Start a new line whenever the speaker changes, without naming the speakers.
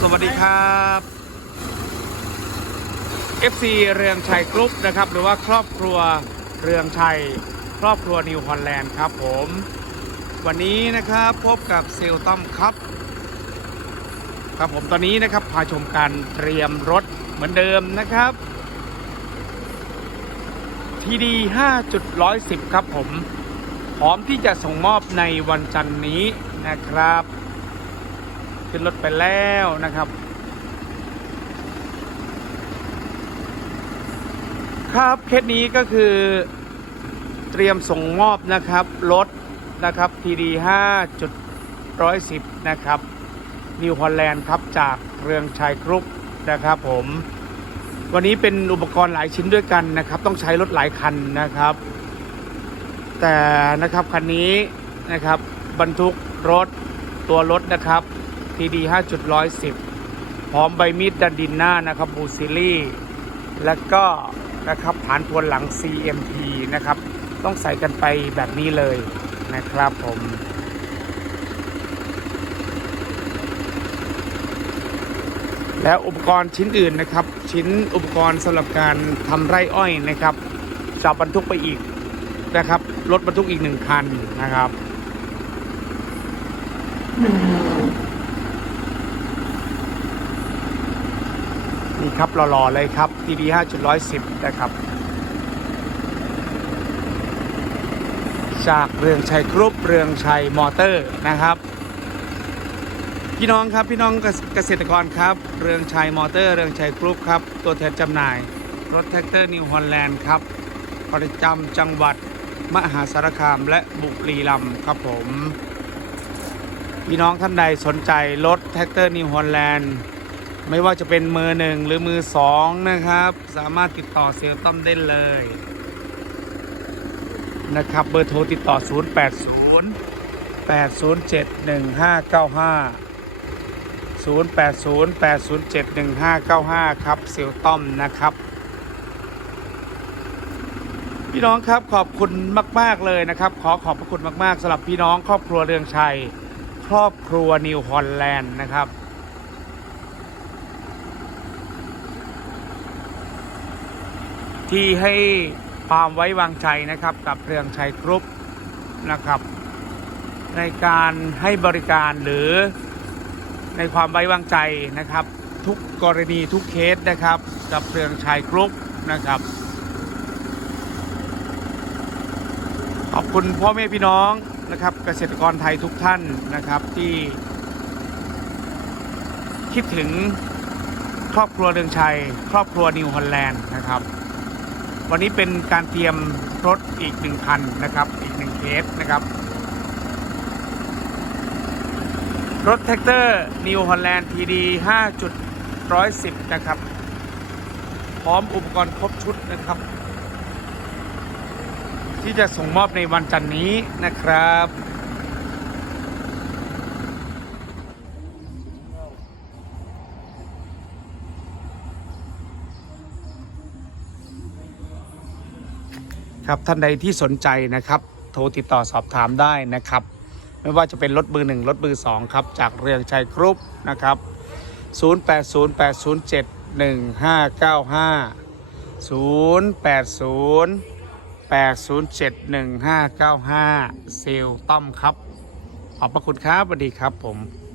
สวัสดีครับ FC เรืองชัยกรุ๊ปนะครับ หรือว่าครอบครัวเรืองชัย ครอบครัวนิวฮอลแลนด์ครับผม วันนี้นะครับพบกับเซลต้อมครับ ครับผมตอนนี้นะครับพาชมการเตรียมรถเหมือนเดิมนะครับทีดี5.110 ครับผม พร้อมที่จะส่งมอบในวันจันทร์นี้นะครับ ขึ้นรถไปแล้วนะครับครับเคสนี้ก็คือเตรียมส่งมอบนะครับรถนะครับ TD 5.110 นะครับนิวฮอลแลนด์ครับจากเรืองชัยกรุ๊ปนะครับผมวันนี้เป็นอุปกรณ์หลายชิ้นด้วยกันนะครับ ต้องใช้รถหลายคันนะครับ แต่นะครับคันนี้นะครับบรรทุกรถตัวรถนะครับ TD 5.110 พร้อมใบมีดดันดินหน้านะครับบูซิลี่แล้วก็นะครับฐานพวนหลัง CMP นะครับ ต้องใส่กันไปแบบนี้เลยนะครับผมแล้วอุปกรณ์ชิ้นอื่นนะครับ ชิ้นอุปกรณ์สำหรับการทำไร่อ้อยนะครับจะบรรทุกไปอีกนะครับรถบรรทุกอีกหนึ่งคันนะครับ นี่ครับหล่อๆเลยครับ TD 5.110 นะครับ จากเรืองชัยกรุ๊ปเรืองชัยมอเตอร์นะครับ พี่น้องครับพี่น้องเกษตรกรครับ เรืองชัยมอเตอร์ เรืองชัยกรุ๊ปครับ ตัวแทนจำหน่าย รถแท็กเตอร์นิวฮอลแลนด์ครับประจำจังหวัดมหาสารคามและบุรีรัมย์ครับผม พี่น้องท่านใดสนใจรถแท็กเตอร์นิวฮอลแลนด์ ไม่ว่าจะเป็นมือหนึ่งหรือมือสองนะครับ สามารถติดต่อเซลล์ต้อมได้เลย นะครับ เบอร์โทรติดต่อ 080 807 1595 080 807 1595 ครับเซลต้อมนะครับ พี่น้องครับขอบคุณมาก ๆ เลยนะครับ ขอขอบพระคุณมาก ๆสำหรับพี่น้องครอบครัวเรืองชัย ครอบครัวนิวฮอลแลนด์นะครับ ที่ให้ความไว้วางใจนะครับกับเรืองชัยกรุ๊ปนะครับ ในการให้บริการหรือในความไว้วางใจนะครับ ทุกกรณีทุกเคสนะครับ กับเรืองชัยกรุ๊ปนะครับ ขอบคุณพ่อแม่พี่น้องนะครับ เกษตรกรไทยทุกท่านนะครับที่ คิดถึงครอบครัวเรืองชัย ครอบครัวนิวฮอลแลนด์นะครับ วันนี้เป็นการเตรียมรถอีกหนึ่งคันนะครับ อีกหนึ่งเคสนะครับ รถแท็กเตอร์นิวฮอลแลนด์ทีดี5.110 นะครับ พร้อมอุปกรณ์ครบชุดนะครับ ที่จะส่งมอบในวันจันนี้นะครับ ครับท่านใดที่สนใจนะครับ โทรติดต่อสอบถามได้นะครับ ไม่ว่าจะเป็นรถมือหนึ่งรถมือสองครับ จากเรืองชัยกรุ๊ปนะครับ0808071595 0808071595 เซลล์ต้อมครับ ขอบพระคุณครับสวัสดีครับผม